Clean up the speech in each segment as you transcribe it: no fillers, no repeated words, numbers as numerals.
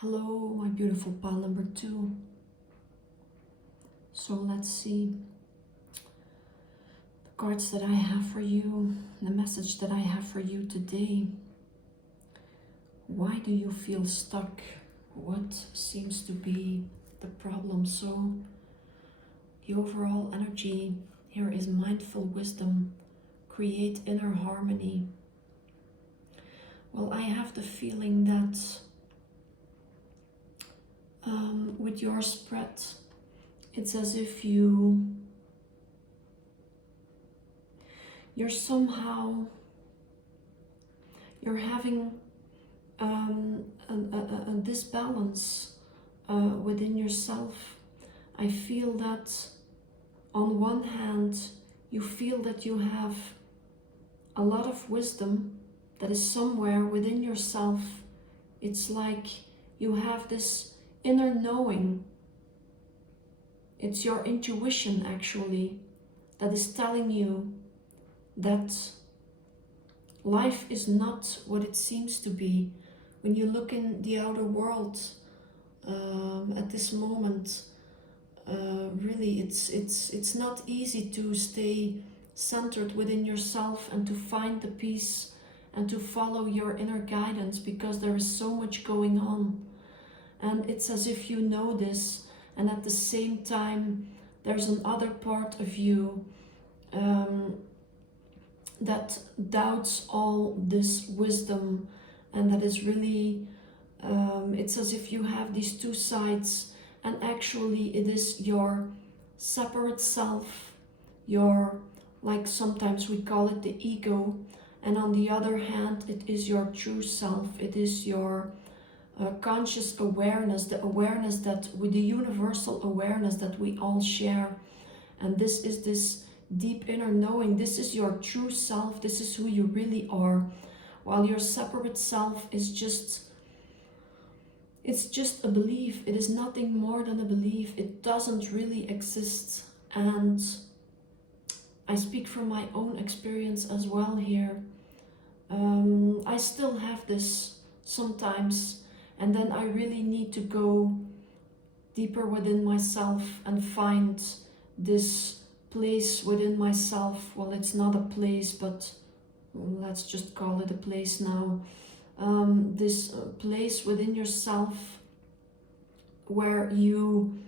Hello, my beautiful pile number 2. So let's see the cards that I have for you, the message that I have for you today. Why do you feel stuck? What seems to be the problem? So the overall energy here is mindful wisdom, create inner harmony. Well, I have the feeling that with your spread, it's as if you're having a disbalance within yourself. I feel that on one hand, you feel that you have a lot of wisdom that is somewhere within yourself. It's like you have this inner knowing. It's your intuition actually that is telling you that life is not what it seems to be. When you look in the outer world at this moment, really it's not easy to stay centered within yourself and to find the peace and to follow your inner guidance, because there is so much going on. And it's as if you know this, and at the same time there's another part of you that doubts all this wisdom, and that is really it's as if you have these two sides, and actually it is your separate self, your, like sometimes we call it the ego, and on the other hand it is your true self. It is your conscious awareness, the awareness that, with the universal awareness that we all share. And this is this deep inner knowing. This is your true self. This is who you really are. While your separate self is it's just a belief. It is nothing more than a belief. It doesn't really exist. And I speak from my own experience as well here. I still have this sometimes, and then I really need to go deeper within myself and find this place within myself. Well, it's not a place, but let's just call it a place now. This place within yourself where you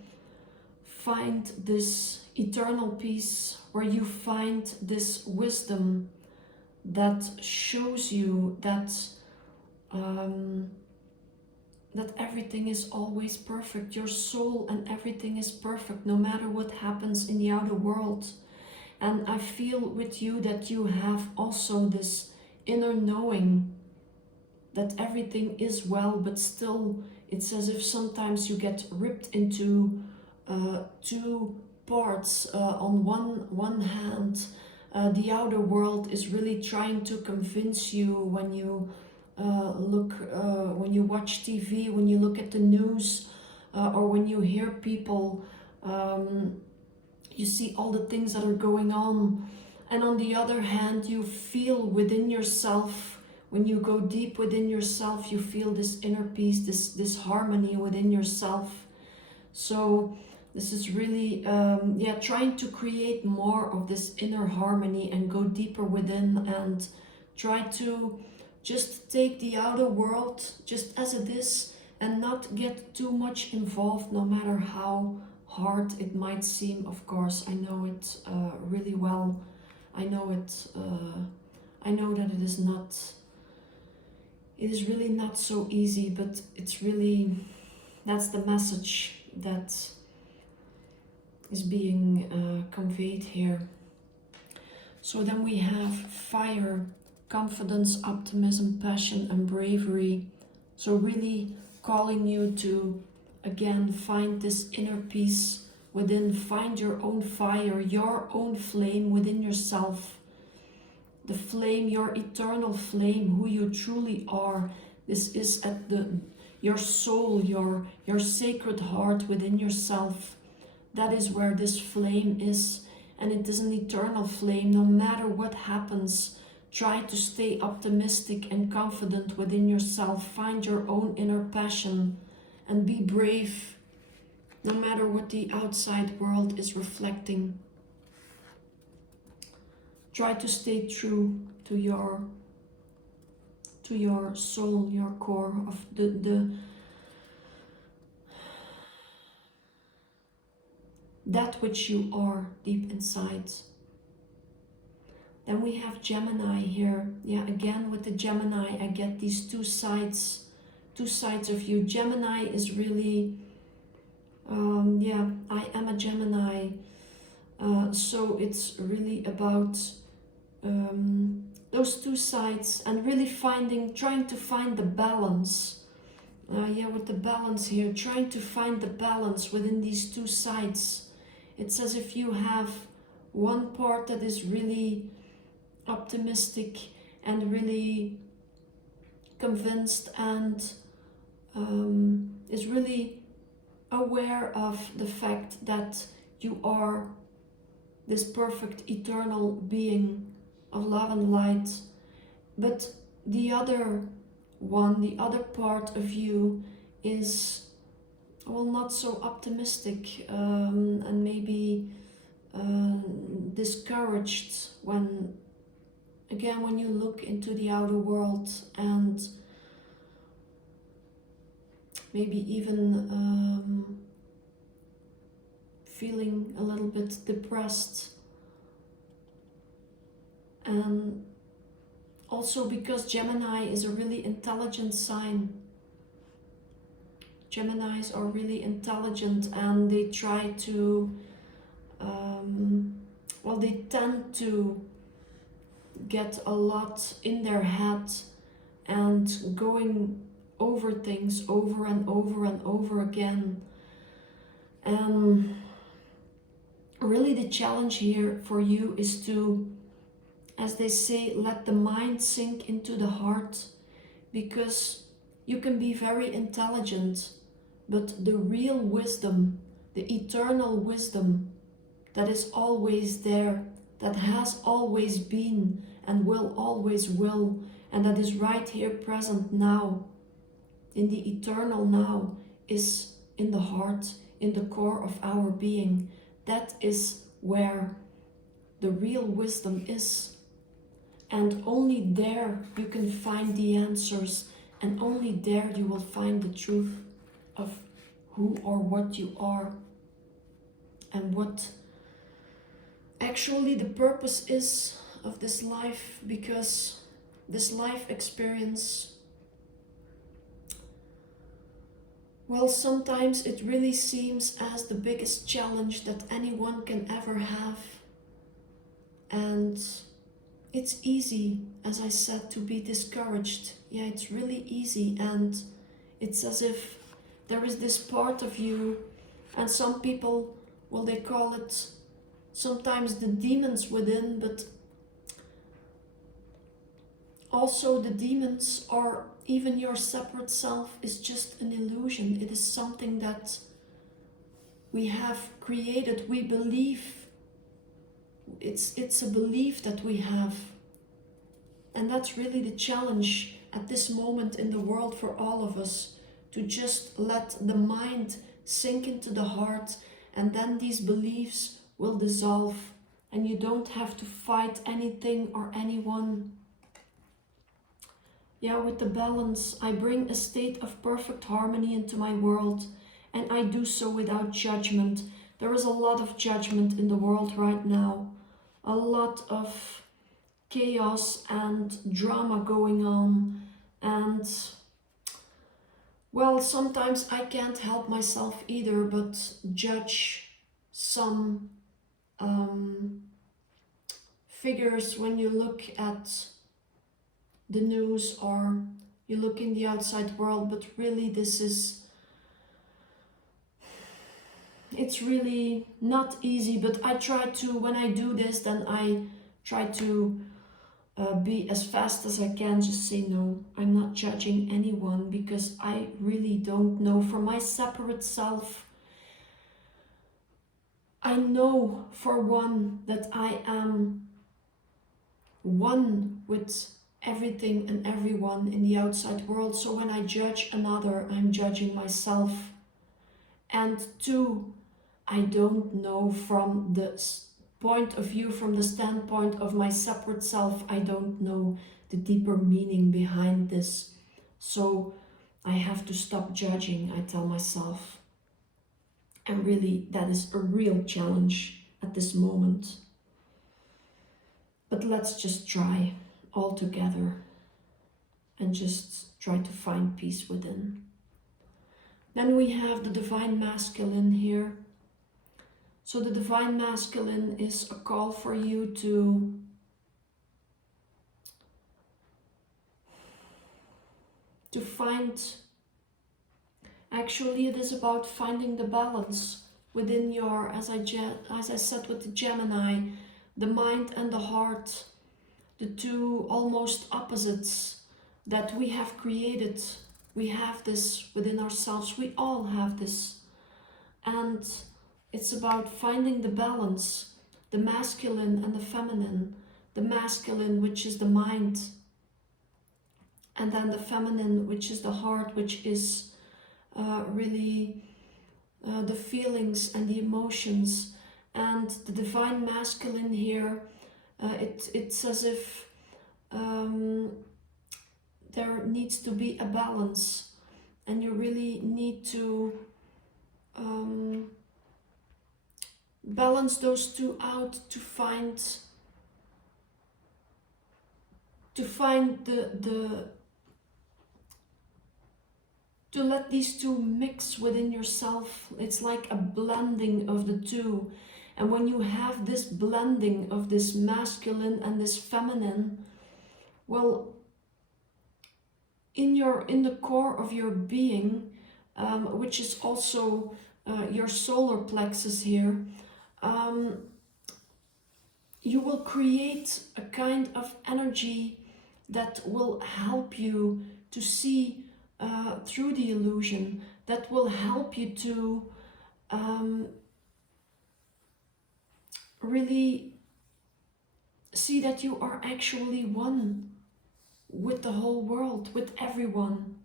find this eternal peace, where you find this wisdom that shows you that that everything is always perfect. Your soul and everything is perfect, no matter what happens in the outer world. And I feel with you that you have also this inner knowing that everything is well, but still it's as if sometimes you get ripped into two parts. On one hand, the outer world is really trying to convince you when you when you watch TV, when you look at the news, or when you hear people, you see all the things that are going on. And on the other hand, you feel within yourself, when you go deep within yourself, you feel this inner peace, this harmony within yourself. So this is really, trying to create more of this inner harmony and go deeper within, and try to just take the outer world just as it is and not get too much involved, no matter how hard it might seem. Of course, I know it really well. I know it. I know that it is not. It is really not so easy, but it's really, that's the message that is being conveyed here. So then we have fire, confidence, optimism, passion, and bravery. So really calling you to, again, find this inner peace within, find your own fire, your own flame within yourself. The flame, your eternal flame, who you truly are. This is at your soul, your sacred heart within yourself. That is where this flame is, and it is an eternal flame. No matter what happens, try to stay optimistic and confident within yourself. Find your own inner passion. and be brave, no matter what the outside world is reflecting. Try to stay true to your soul, your core of that which you are deep inside. Then we have Gemini here. Yeah, again with the Gemini, I get these two sides of you. Gemini is really, yeah, I am a Gemini. So it's really about those two sides and really trying to find the balance. Yeah, with the balance here, trying to find the balance within these two sides. It's as if you have one part that is really optimistic and really convinced and is really aware of the fact that you are this perfect eternal being of love and light. But the other one, the other part of you is, well, not so optimistic and maybe discouraged when you look into the outer world, and maybe even feeling a little bit depressed. And also because Gemini is a really intelligent sign. Geminis are really intelligent and they try to, they tend to get a lot in their head and going over things over and over and over again. And really the challenge here for you is to, as they say, let the mind sink into the heart, because you can be very intelligent, but the real wisdom, the eternal wisdom that is always there, that has always been and will always will, and that is right here present now, in the eternal now, is in the heart, in the core of our being. That is where the real wisdom is. And only there you can find the answers, and only there you will find the truth of who or what you are, and what actually the purpose is of this life, because this life experience, well, sometimes it really seems as the biggest challenge that anyone can ever have. And it's easy, as I said, to be discouraged. Yeah, it's really easy, and it's as if there is this part of you, and some people, well, they call it sometimes the demons within, but also the demons, or even your separate self, is just an illusion. It is something that we have created. We believe. It's a belief that we have. And that's really the challenge at this moment in the world for all of us, to just let the mind sink into the heart, and then these beliefs will dissolve, and you don't have to fight anything or anyone. Yeah, with the balance, I bring a state of perfect harmony into my world, and I do so without judgment. There is a lot of judgment in the world right now, a lot of chaos and drama going on, and well, sometimes I can't help myself either but judge some figures when you look at the news or you look in the outside world, but really it's really not easy. But I try to, when I do this, then I try to be as fast as I can, just say no, I'm not judging anyone, because I really don't know. For my separate self, I know for one that I am one with everything and everyone in the outside world. So when I judge another, I'm judging myself. And 2, I don't know from the point of view, from the standpoint of my separate self, I don't know the deeper meaning behind this. So I have to stop judging, I tell myself. And really, that is a real challenge at this moment. But let's just try all together and just try to find peace within. Then we have the Divine Masculine here. So the Divine Masculine is a call for you to find, actually it is about finding the balance within your, as I said with the Gemini, the mind and the heart, the two almost opposites that we have created. We have this within ourselves, we all have this. And it's about finding the balance, the masculine and the feminine. The masculine, which is the mind, and then the feminine, which is the heart, which is really the feelings and the emotions. And the Divine Masculine here, it's as if there needs to be a balance, and you really need to balance those two out to find to let these two mix within yourself. It's like a blending of the two. And when you have this blending of this masculine and this feminine, well, in the core of your being, which is also your solar plexus here, you will create a kind of energy that will help you to see through the illusion, that will help you to really see that you are actually one with the whole world, with everyone.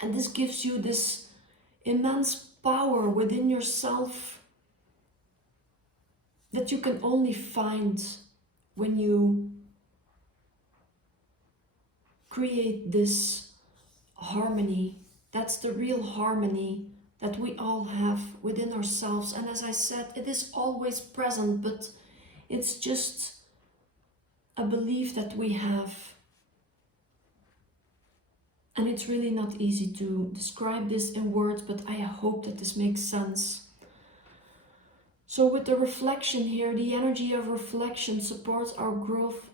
And this gives you this immense power within yourself that you can only find when you create this harmony. That's the real harmony that we all have within ourselves. And as I said, it is always present, but it's just a belief that we have. And it's really not easy to describe this in words, but I hope that this makes sense. So with the reflection here, the energy of reflection supports our growth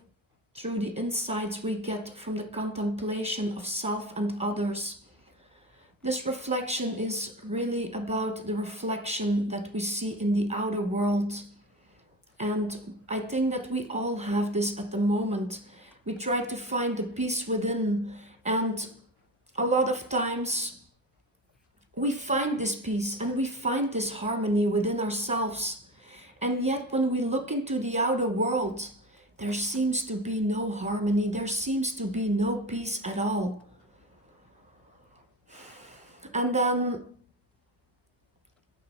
through the insights we get from the contemplation of self and others. This reflection is really about the reflection that we see in the outer world. And I think that we all have this at the moment. We try to find the peace within, and a lot of times we find this peace and we find this harmony within ourselves. And yet when we look into the outer world, there seems to be no harmony, there seems to be no peace at all. And then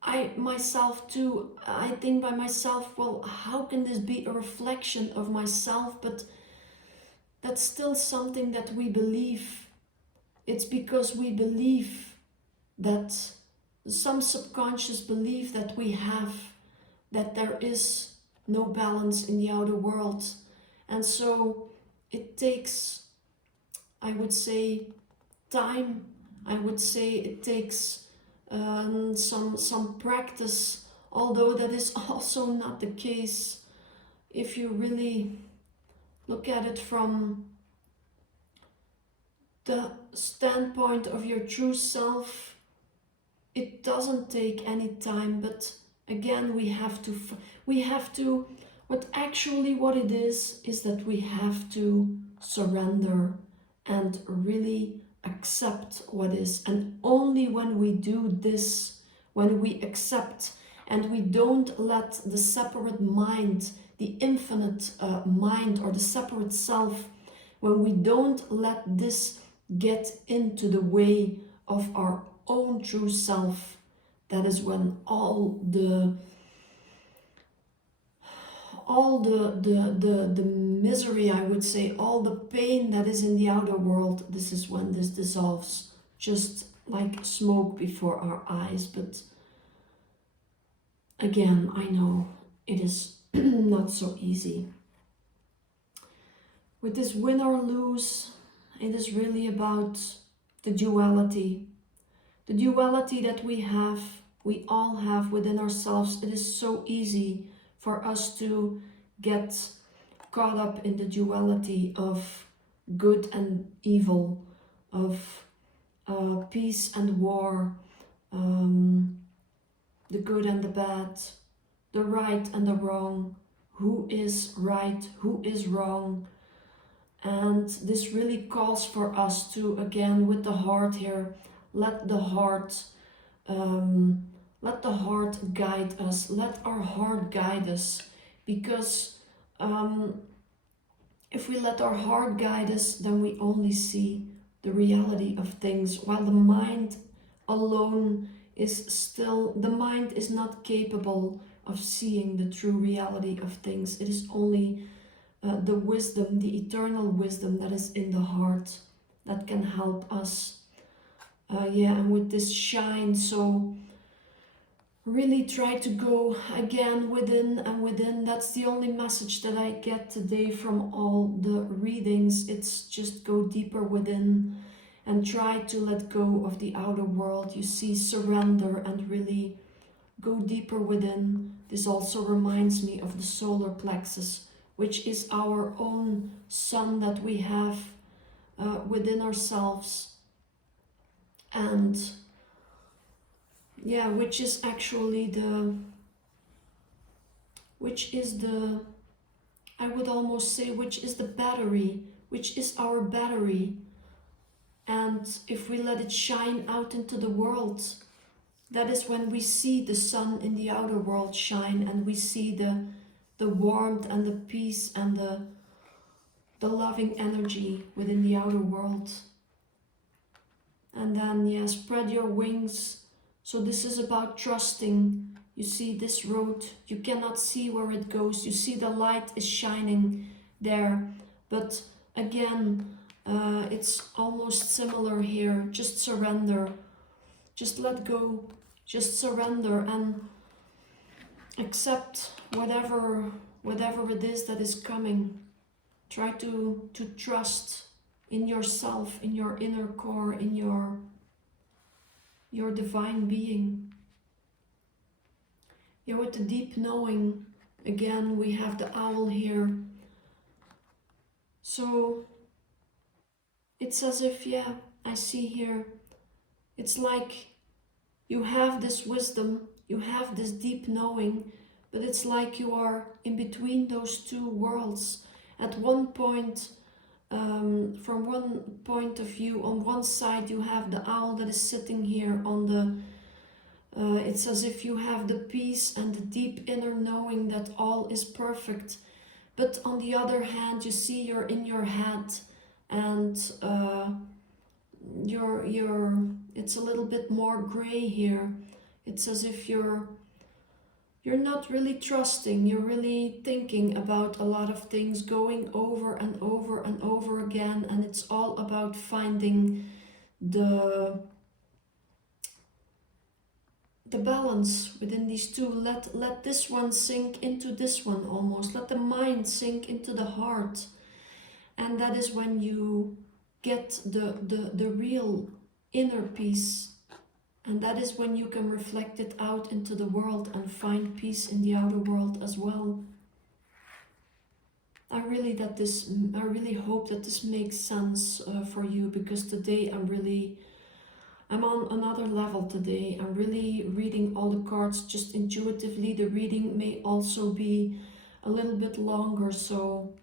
I myself too, I think by myself, well, how can this be a reflection of myself? But that's still something that we believe. It's because we believe that some subconscious belief that we have, that there is no balance in the outer world. And so it takes, I would say, time. I would say it takes some practice, although that is also not the case. If you really look at it from the standpoint of your true self, it doesn't take any time. But again, what it is that we have to surrender and really accept what is. And only when we do this, when we accept and we don't let the separate mind, the infinite mind or the separate self when we don't let this get into the way of our own true self, that is when all the misery, I would say, all the pain that is in the outer world, this is when this dissolves, just like smoke before our eyes. But again, I know it is not so easy. With this win or lose, it is really about the duality. The duality that we all have within ourselves. It is so easy for us to get caught up in the duality of good and evil, of peace and war, the good and the bad, the right and the wrong, who is right, who is wrong. And this really calls for us to, again, with the heart here, let the heart guide us. Let our heart guide us, because if we let our heart guide us, then we only see the reality of things, while the mind alone the mind is not capable of seeing the true reality of things. It is only the wisdom, the eternal wisdom that is in the heart that can help us. And with this shine, so really try to go again within and within. That's the only message that I get today from all the readings. It's just go deeper within and try to let go of the outer world. You see, surrender and really go deeper within. This also reminds me of the solar plexus, which is our own sun that we have within ourselves. And yeah, which is actually I would almost say, which is the battery, which is our battery. And if we let it shine out into the world, that is when we see the sun in the outer world shine, and we see the warmth and the peace and the loving energy within the outer world. And then, yeah, spread your wings. So this is about trusting. You see this road, you cannot see where it goes. You see the light is shining there. But again, it's almost similar here. Just surrender. Just let go. Just surrender and accept whatever it is that is coming. Try to trust in yourself, in your inner core, in your divine being. Yeah, with the deep knowing, again, we have the owl here. So it's as if, yeah, I see here, it's like you have this wisdom, you have this deep knowing, but it's like you are in between those two worlds. At one point, from one point of view, on one side you have the owl that is sitting here on the it's as if you have the peace and the deep inner knowing that all is perfect. But on the other hand, you see you're in your head, and it's a little bit more gray here. It's as if you're not really trusting, you're really thinking about a lot of things, going over and over and over again, and it's all about finding the balance within these two. Let this one sink into this one almost. Let the mind sink into the heart. And that is when you get the real inner peace. And that is when you can reflect it out into the world and find peace in the outer world as well. I really hope that this makes sense for you, because today I'm on another level today. I'm really reading all the cards just intuitively. The reading may also be a little bit longer, so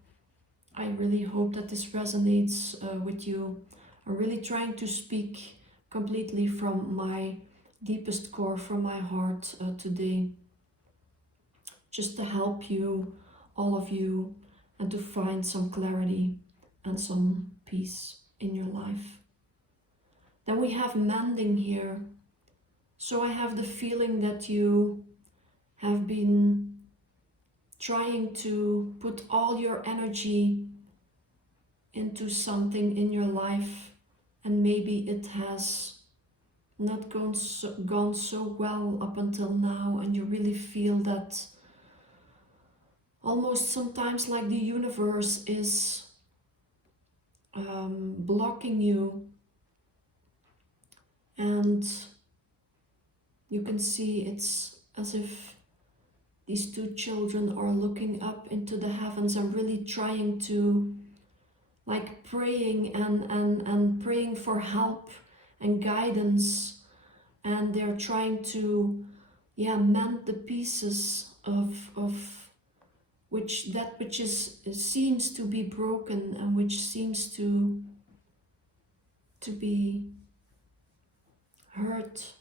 I really hope that this resonates with you. I'm really trying to speak completely from my deepest core, from my heart today, just to help you, all of you, and to find some clarity and some peace in your life. Then we have mending here. So I have the feeling that you have been trying to put all your energy into something in your life, and maybe it has not gone so well up until now, and you really feel that almost sometimes like the universe is blocking you, and you can see it's as if these two children are looking up into the heavens and really trying to, like, praying and praying for help and guidance, and they're trying to mend the pieces of which seems to be broken, and which seems to be hurt.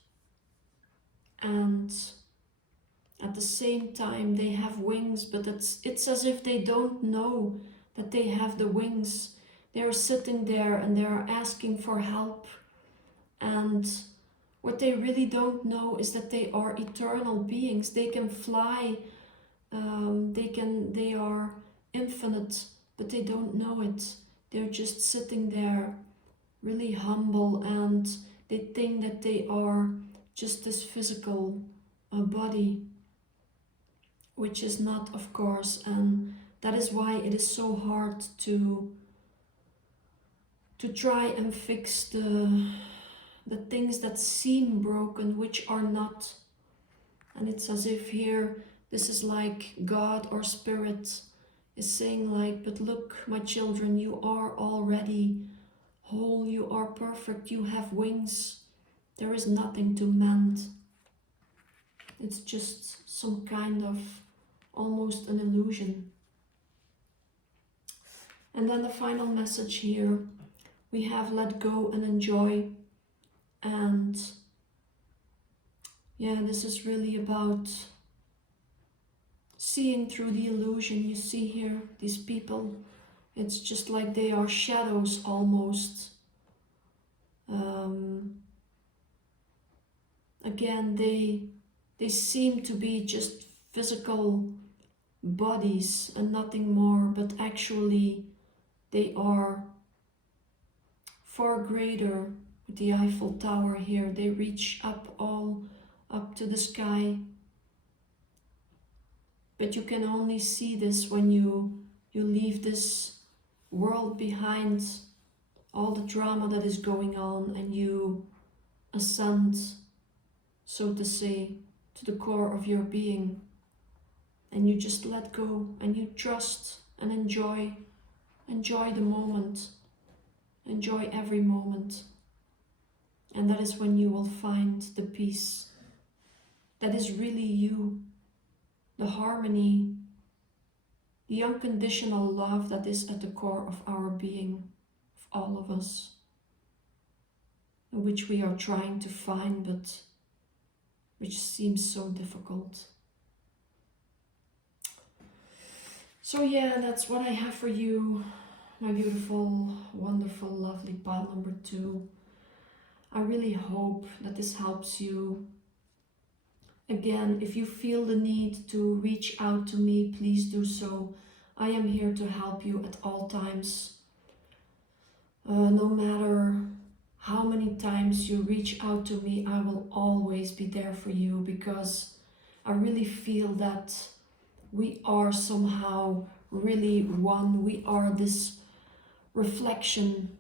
And at the same time they have wings, but it's as if they don't know that they have the wings. They're sitting there and they're asking for help, and what they really don't know is that they are eternal beings. They can fly, they are infinite, but they don't know it. They're just sitting there really humble, and they think that they are just this physical body, which is not, of course. And that is why it is so hard to try and fix the things that seem broken, which are not. And it's as if here, this is like God or Spirit is saying, like, but look, my children, you are already whole, you are perfect, you have wings. There is nothing to mend. It's just some kind of almost an illusion. And then the final message here, we have let go and enjoy. And this is really about seeing through the illusion. You see here, these people, it's just like they are shadows almost. Again, they seem to be just physical bodies and nothing more, but actually they are far greater. With the Eiffel Tower here, they reach all up to the sky, but you can only see this when you leave this world behind, all the drama that is going on, and you ascend, so to say, to the core of your being, and you just let go and you trust and enjoy the moment, enjoy every moment. And that is when you will find the peace that is really you, the harmony, the unconditional love that is at the core of our being, of all of us, which we are trying to find, but which seems so difficult. So that's what I have for you, my beautiful, wonderful, lovely pile number 2. I really hope that this helps you. Again, if you feel the need to reach out to me, please do so. I am here to help you at all times. No matter how many times you reach out to me, I will always be there for you, because I really feel that we are somehow really one. We are this reflection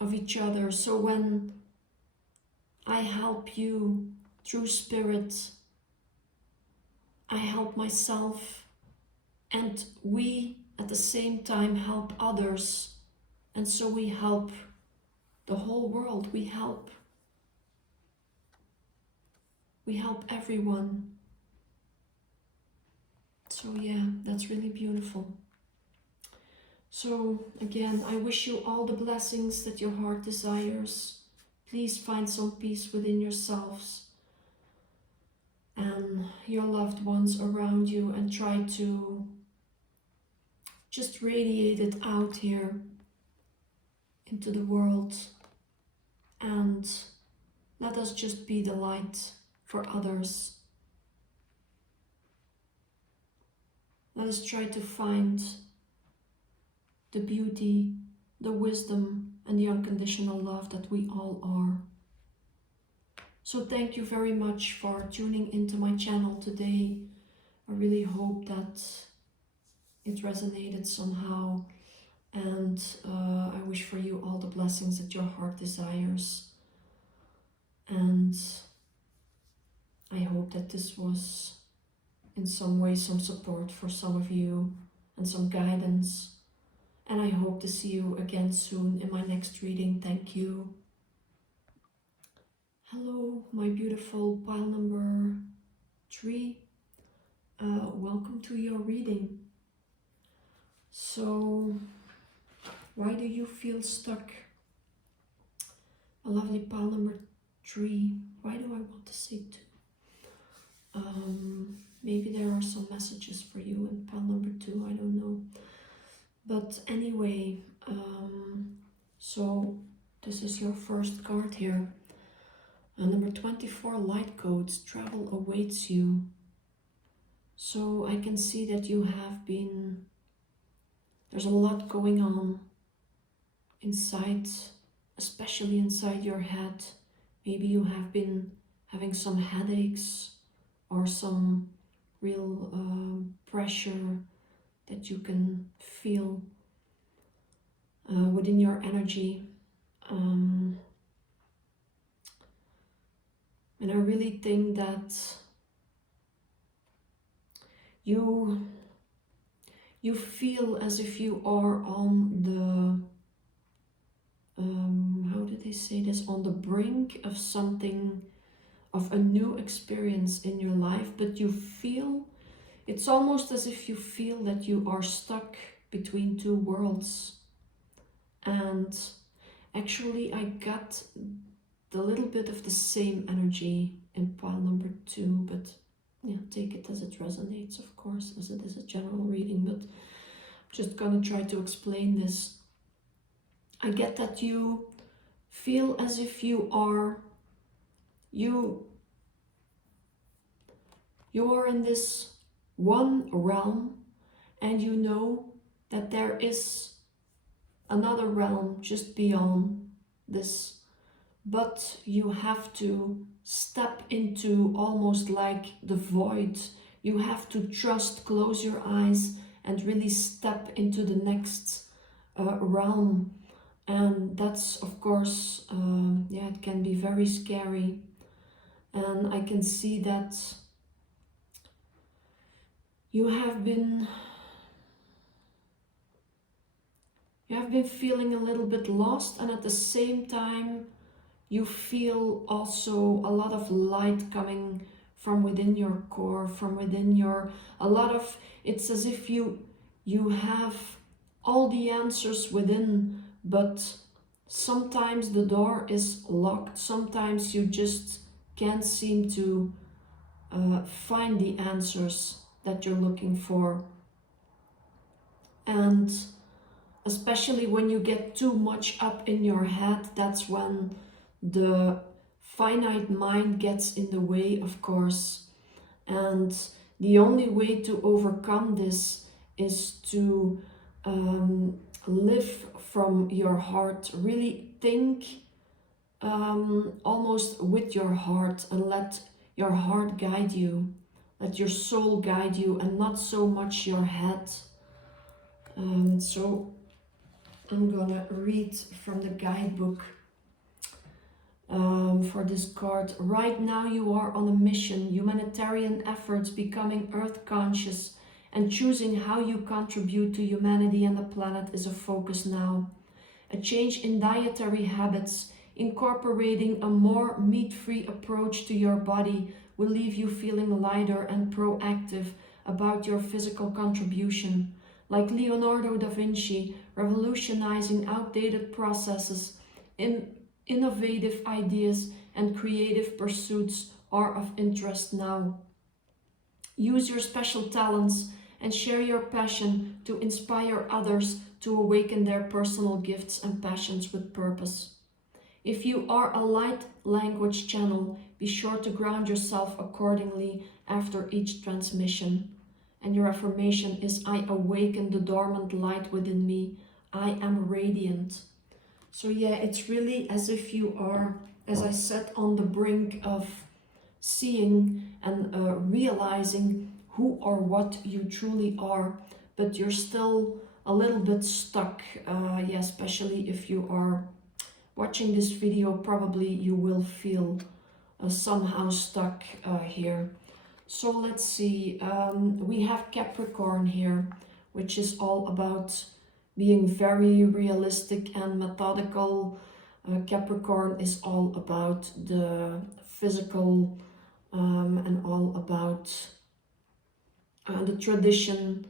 of each other. So when I help you through spirit, I help myself, and we at the same time help others, and so we help the whole world. We help everyone. So that's really beautiful. So again, I wish you all the blessings that your heart desires. Please find some peace within yourselves and your loved ones around you, and try just radiate it out here into the world, and let us just be the light for others. Let us try to find the beauty, the wisdom, and the unconditional love that we all are. So thank you very much for tuning into my channel today. I really hope that it resonated somehow, and I wish for you all the blessings that your heart desires. And I hope that this was in some way some support for some of you and some guidance. And I hope to see you again soon in my next reading. Thank you. Hello, my beautiful pile number 3. Welcome to your reading. So, why do you feel stuck? A lovely pile number 3. Why do I want to say 2? Maybe there are some messages for you in pile number 2, I don't know. But anyway, so this is your first card here. Number 24, light codes, travel awaits you. So I can see that you have been, there's a lot going on inside, especially inside your head. Maybe you have been having some headaches or some real pressure that you can feel within your energy. And I really think that you feel as if you are on the, how do they say this, on the brink of something, of a new experience in your life, but you feel, it's almost as if you feel that you are stuck between two worlds. And actually I got the little bit of the same energy in pile number 2, but yeah, take it as it resonates, of course, as it is a general reading, but I'm just gonna try to explain this. I get that you feel as if you are in this one realm, and you know that there is another realm just beyond this, but you have to step into almost like the void. You have to trust, close your eyes, and really step into the next realm. And that's, of course, yeah, it can be very scary. And I can see that you have been feeling a little bit lost, and at the same time you feel also a lot of light coming from within your core, from within your, it's as if you have all the answers within, but sometimes the door is locked. Sometimes you just can't seem to find the answers that you're looking for. And especially when you get too much up in your head, that's when the finite mind gets in the way, of course. And the only way to overcome this is to live from your heart. Really think almost with your heart, and let your heart guide you. Let your soul guide you, and not so much your head. So I'm gonna read from the guidebook for this card. Right now you are on a mission, humanitarian efforts, becoming earth conscious and choosing how you contribute to humanity and the planet is a focus now. A change in dietary habits, incorporating a more meat-free approach to your body, will leave you feeling lighter and proactive about your physical contribution. Like Leonardo da Vinci, revolutionizing outdated processes, innovative ideas and creative pursuits are of interest now. Use your special talents and share your passion to inspire others to awaken their personal gifts and passions with purpose. If you are a light language channel, be sure to ground yourself accordingly after each transmission. And your affirmation is, I awaken the dormant light within me. I am radiant. So yeah, it's really as if you are, as I said, on the brink of seeing and realizing who or what you truly are, but you're still a little bit stuck. Yeah, especially if you are watching this video, probably you will feel somehow stuck here. So let's see, we have Capricorn here, which is all about being very realistic and methodical. Capricorn is all about the physical and all about the tradition,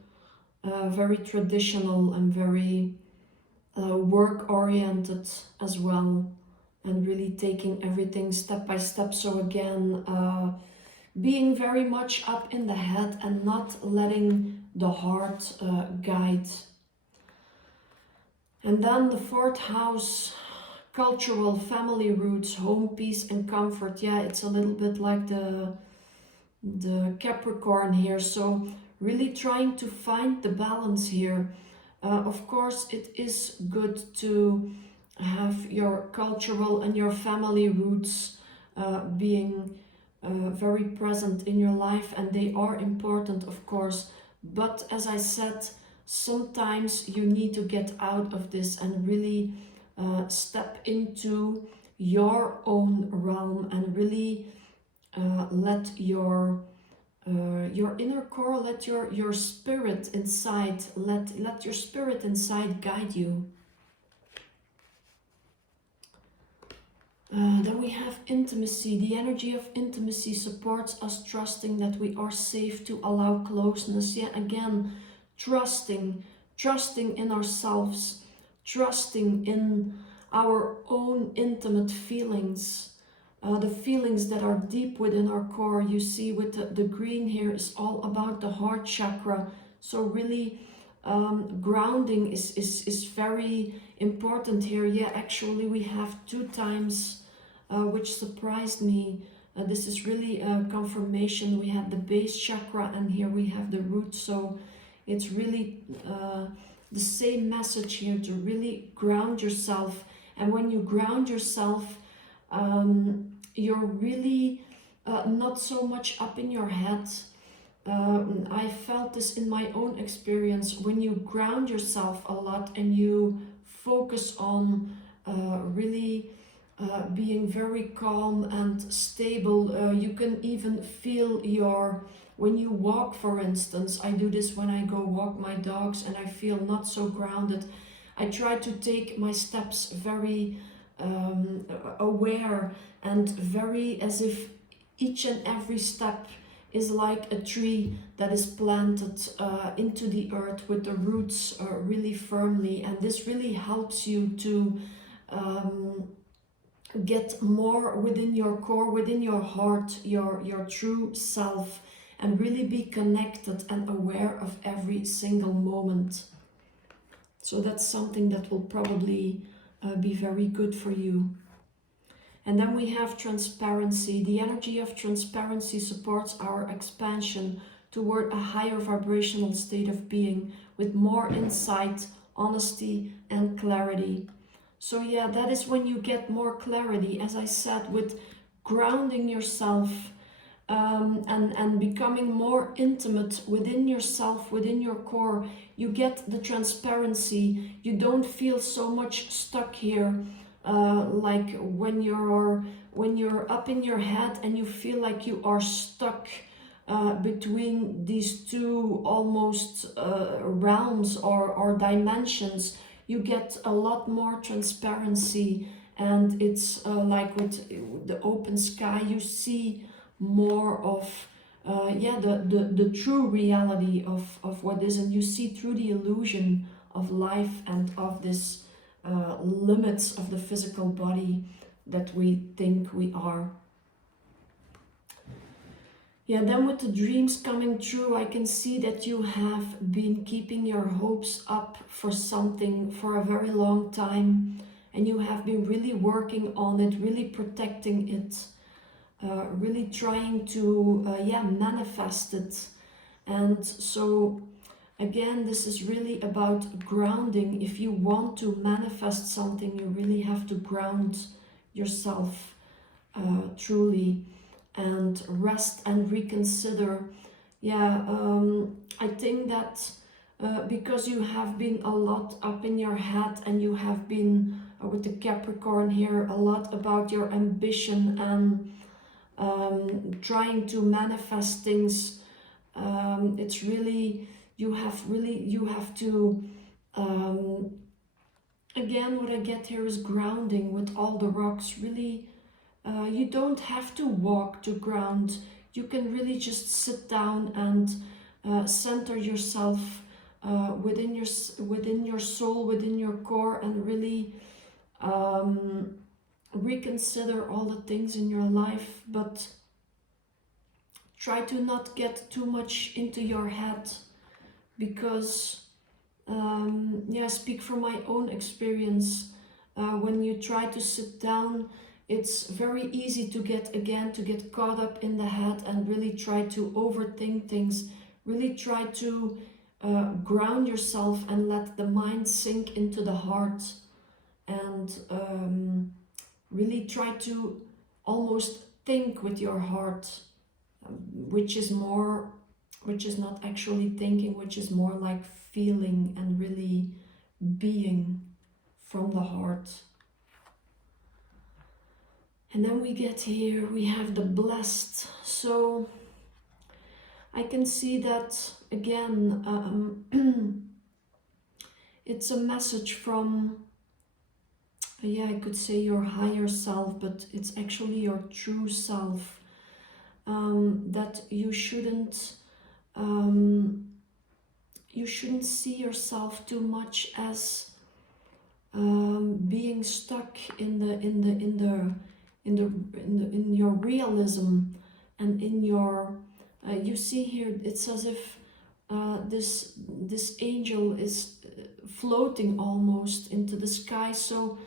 very traditional and very work-oriented as well, and really taking everything step by step. So again, being very much up in the head and not letting the heart guide. And then the fourth house, cultural, family roots, home, peace and comfort. Yeah, it's a little bit like the Capricorn here. So really trying to find the balance here. Of course, it is good to have your cultural and your family roots being very present in your life, and they are important, of course. But as I said, sometimes you need to get out of this and really step into your own realm and really let your inner core, let your spirit inside, let your spirit inside guide you. Then we have intimacy. The energy of intimacy supports us, trusting that we are safe to allow closeness. Yeah, again, trusting in ourselves, trusting in our own intimate feelings. The feelings that are deep within our core. You see with the green here is all about the heart chakra. So really grounding is very important here. Yeah, actually we have 2 times, which surprised me. This is really a confirmation. We have the base chakra and here we have the root. So it's really the same message here, to really ground yourself. And when you ground yourself, you're really not so much up in your head. I felt this in my own experience. When you ground yourself a lot and you focus on really being very calm and stable, you can even feel when you walk, for instance. I do this when I go walk my dogs and I feel not so grounded. I try to take my steps very aware and very as if each and every step is like a tree that is planted into the earth with the roots really firmly. And this really helps you to get more within your core, within your heart, your true self, and really be connected and aware of every single moment. So that's something that will probably be very good for you. And then we have transparency. The energy of transparency supports our expansion toward a higher vibrational state of being with more insight, honesty and clarity. So yeah, that is when you get more clarity, as I said, with grounding yourself and becoming more intimate within yourself, within your core. You get the transparency. You don't feel so much stuck here, like when you're up in your head and you feel like you are stuck between these 2 almost realms or dimensions. You get a lot more transparency, and it's like with the open sky, you see more of the true reality of what is, and you see through the illusion of life and of this limits of the physical body that we think we are. Yeah, then with the dreams coming true, I can see that you have been keeping your hopes up for something for a very long time, and you have been really working on it, really protecting it, really trying to manifest it. And so again, this is really about grounding. If you want to manifest something, you really have to ground yourself truly, and rest and reconsider. I think that because you have been a lot up in your head, and you have been with the Capricorn here a lot about your ambition and trying to manifest things. It's really, you have to again, what I get here is grounding with all the rocks. Really, you don't have to walk to ground. You can really just sit down and center yourself within your soul, within your core, and really reconsider all the things in your life. But try to not get too much into your head, because I speak from my own experience. When you try to sit down, it's very easy to get caught up in the head and really try to overthink things. Really try to ground yourself and let the mind sink into the heart, and really try to almost think with your heart, which is not actually thinking, which is more like feeling and really being from the heart. And then we get here, we have the blessed. So I can see that again, it's a message from, I could say your higher self, but it's actually your true self. That you shouldn't see yourself too much as being stuck in your realism, and in your you see here, it's as if this angel is floating almost into the sky. So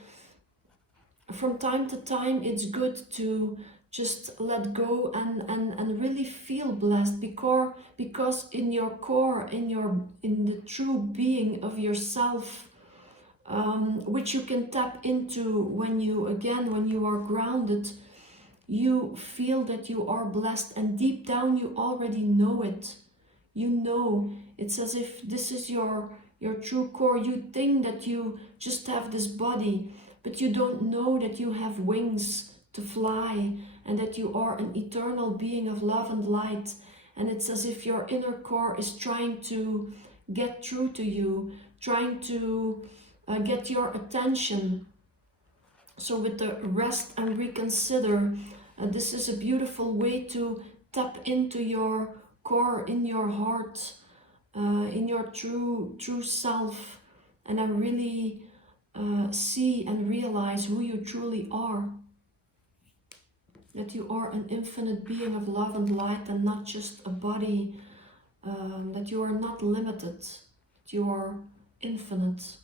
from time to time it's good to just let go and really feel blessed, because in your core, in the true being of yourself, which you can tap into when you are grounded, you feel that you are blessed, and deep down you already know it. You know, it's as if this is your true core. You think that you just have this body, but you don't know that you have wings to fly, and that you are an eternal being of love and light. And it's as if your inner core is trying to get through to you, trying to get your attention. So with the rest and reconsider, this is a beautiful way to tap into your core, in your heart, in your true self, and I really see and realize who you truly are. That you are an infinite being of love and light, and not just a body. That you are not limited. That you are infinite.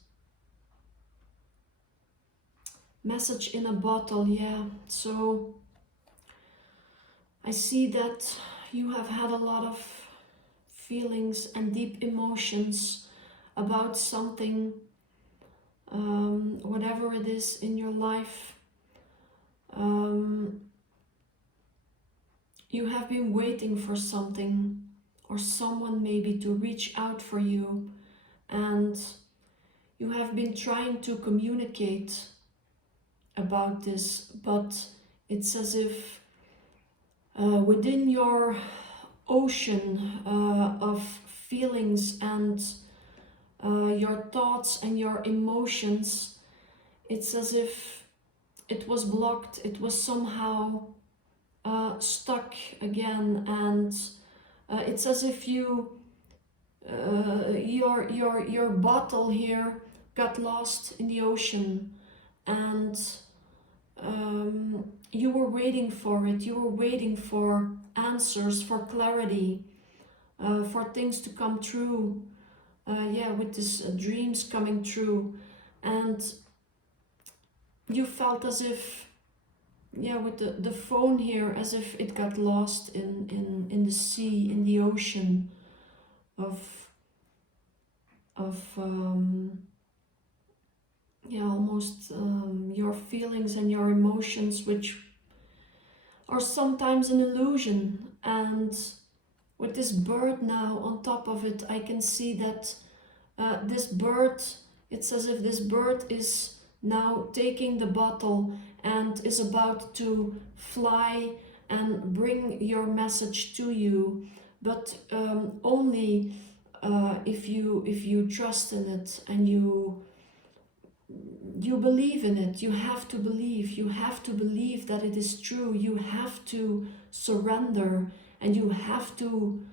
Message in a bottle, yeah. So I see that you have had a lot of feelings and deep emotions about something, whatever it is in your life. You have been waiting for something, or someone maybe, to reach out for you, and you have been trying to communicate about this, but it's as if within your ocean of feelings and your thoughts and your emotions, it's as if it was blocked, it was somehow stuck again, and it's as if your bottle here got lost in the ocean, and you were waiting for it. You were waiting for answers, for clarity, for things to come true. Yeah, with this dreams coming true. And you felt as if, yeah, with the phone here, as if it got lost in the sea, in the ocean of yeah, almost your feelings and your emotions, which are sometimes an illusion. And with this bird now on top of it, I can see that this bird, it's as if this bird is now taking the bottle and is about to fly and bring your message to you, but only if you trust in it and you believe in it. You have to believe that it is true. You have to surrender, and you have to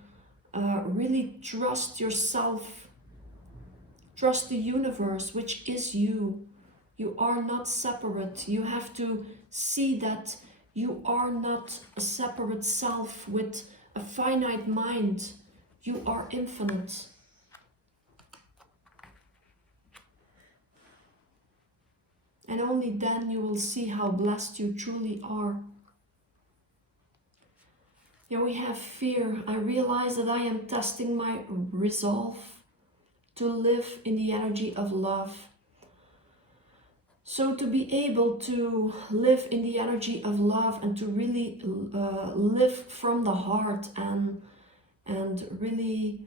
really trust yourself, trust the universe, which is you. You are not separate. You have to see that you are not a separate self with a finite mind. You are infinite. And only then you will see how blessed you truly are. Here we have fear. I realize that I am testing my resolve to live in the energy of love. So to be able to live in the energy of love and to really live from the heart and really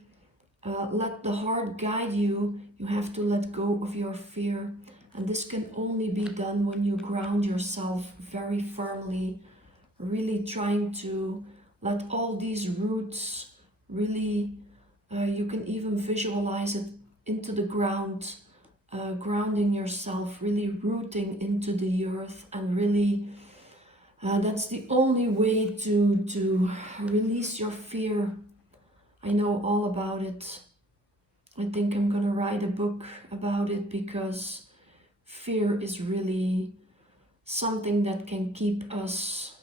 let the heart guide you, you have to let go of your fear. And this can only be done when you ground yourself very firmly, really trying to let all these roots really, you can even visualize it into the ground, grounding yourself, really rooting into the earth, and really that's the only way to release your fear. I know all about it. I think I'm gonna write a book about it, because fear is really something that can keep us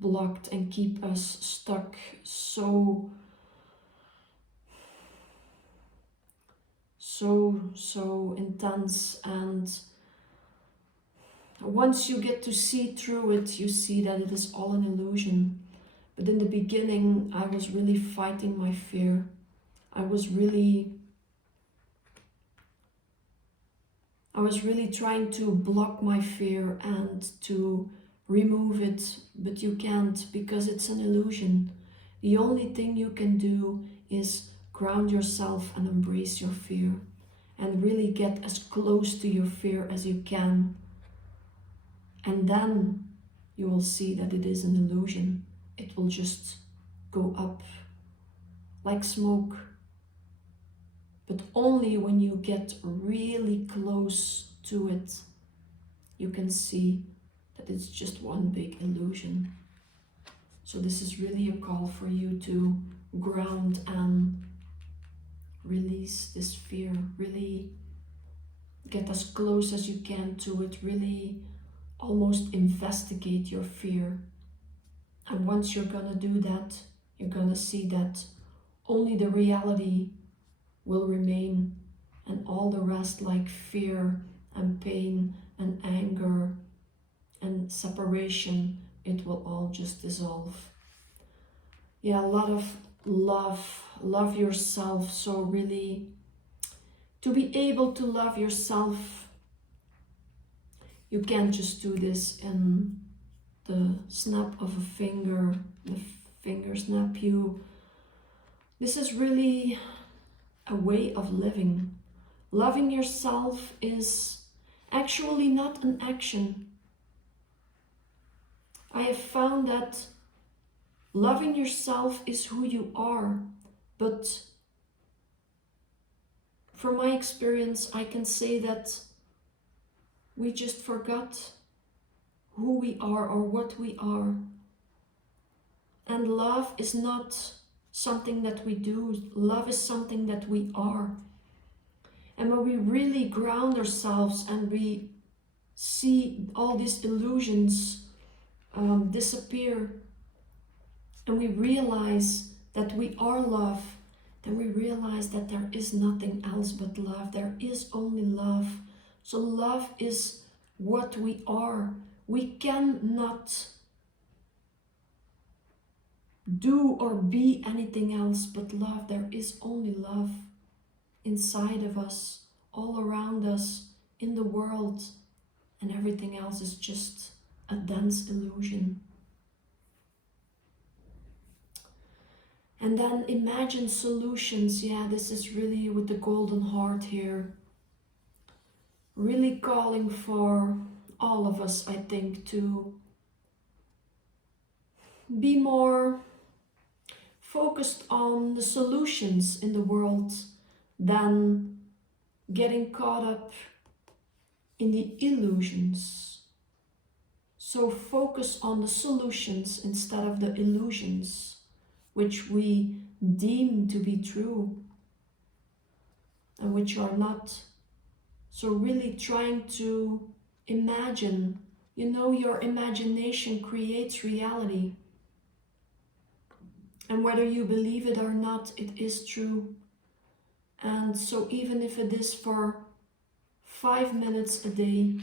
blocked and keep us stuck so intense. And once you get to see through it, you see that it is all an illusion. But in the beginning, I was really fighting my fear. I was really trying to block my fear and to remove it, but you can't, because it's an illusion. The only thing you can do is ground yourself and embrace your fear, and really get as close to your fear as you can. And then you will see that it is an illusion. It will just go up like smoke. But only when you get really close to it, you can see that it's just one big illusion. So this is really a call for you to ground and release this fear. Really get as close as you can to it. Really almost investigate your fear. And once you're gonna do that, you're gonna see that only the reality will remain, and all the rest, like fear and pain and anger and separation, it will all just dissolve. Yeah, a lot of love yourself. So really, to be able to love yourself, you can't just do this in the snap of a finger, the finger snap. This is really a way of living. Loving yourself is actually not an action. I have found that loving yourself is who you are, but from my experience, I can say that we just forgot who we are or what we are. And love is not something that we do. Love is something that we are. And when we really ground ourselves and we see all these illusions disappear, and we realize that we are love, then we realize that there is nothing else but love. There is only love. So love is what we are. We cannot do or be anything else but love. There is only love inside of us, all around us, in the world, and everything else is just a dense illusion. And then imagine solutions. Yeah, this is really with the golden heart here. Really calling for all of us, I think, to be more focused on the solutions in the world than getting caught up in the illusions. So focus on the solutions instead of the illusions, which we deem to be true and which are not. So really trying to imagine, you know, your imagination creates reality. And whether you believe it or not, it is true. And so even if it is for 5 minutes a day,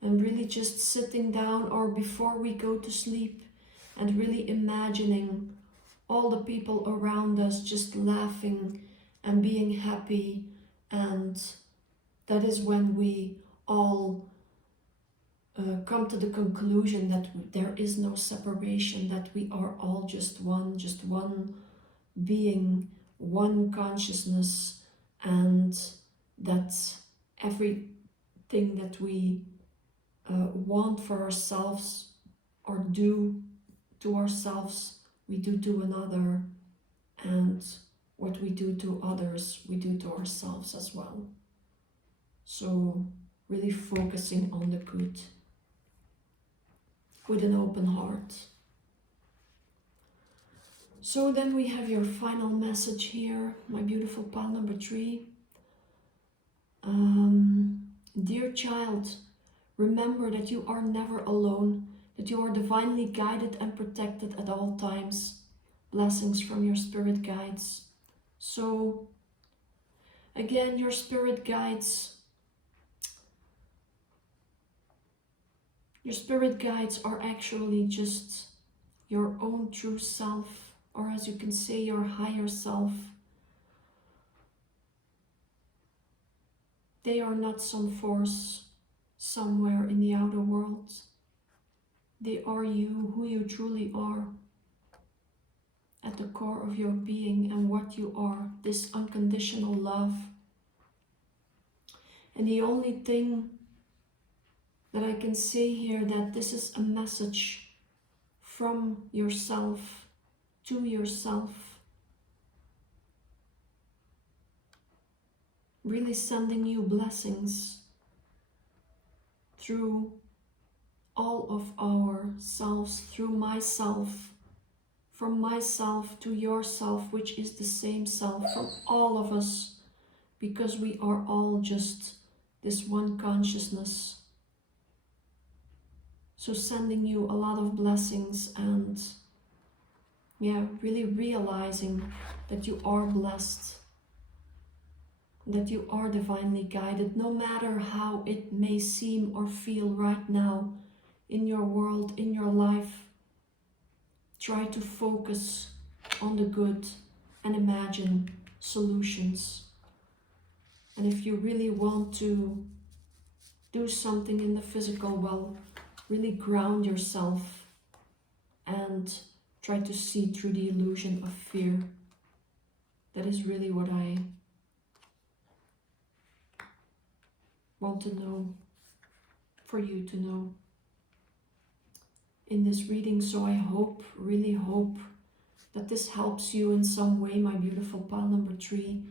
and really just sitting down or before we go to sleep and really imagining all the people around us just laughing and being happy, and that is when we all come to the conclusion that there is no separation, that we are all just one being, one consciousness, and that everything that we want for ourselves or do to ourselves, we do to another, and what we do to others, we do to ourselves as well. So really focusing on the good with an open heart. So then we have your final message here, my beautiful pile number 3. Dear child, remember that you are never alone, that you are divinely guided and protected at all times. Blessings from your spirit guides. So again, your spirit guides are actually just your own true self, or as you can say, your higher self. They are not some force somewhere in the outer world. They are you, who you truly are, at the core of your being and what you are, this unconditional love. And the only thing that I can say here, that this is a message from yourself to yourself, really sending you blessings through all of our selves, through myself, from myself to yourself, which is the same self, from all of us, because we are all just this one consciousness. So sending you a lot of blessings, and yeah, really realizing that you are blessed, that you are divinely guided, no matter how it may seem or feel right now in your world, in your life. Try to focus on the good and imagine solutions. And if you really want to do something in the physical, well, really ground yourself and try to see through the illusion of fear. That is really what I want to know, for you to know in this reading. So I hope, really hope, that this helps you in some way, my beautiful pile number 3.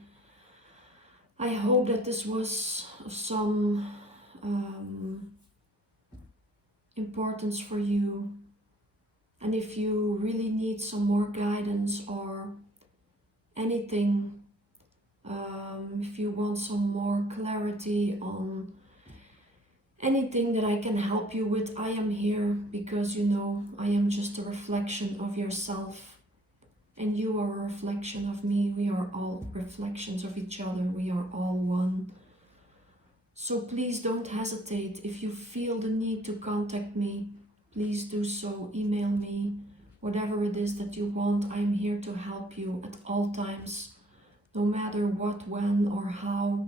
I hope that this was of some importance for you. And if you really need some more guidance or anything, if you want some more clarity on anything that I can help you with, I am here, because you know I am just a reflection of yourself. And you are a reflection of me. We are all reflections of each other. We are all one. So please don't hesitate. If you feel the need to contact me, please do so. Email me, whatever it is that you want. I'm here to help you at all times, no matter what, when, or how.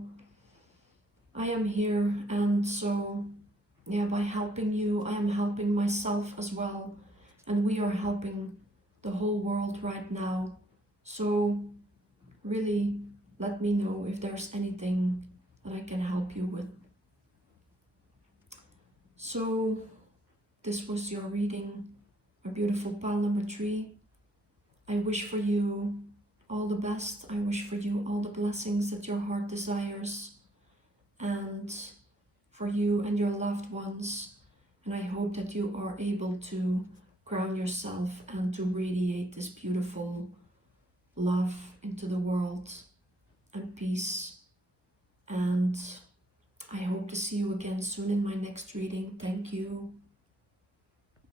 I am here, and so, yeah, by helping you, I am helping myself as well. And we are helping the whole world right now. So really, let me know if there's anything that I can help you with. So this was your reading, a beautiful pile number 3. I wish for you all the best. I wish for you all the blessings that your heart desires, and for you and your loved ones. And I hope that you are able to ground yourself and to radiate this beautiful love into the world and peace. And I hope to see you again soon in my next reading. Thank you.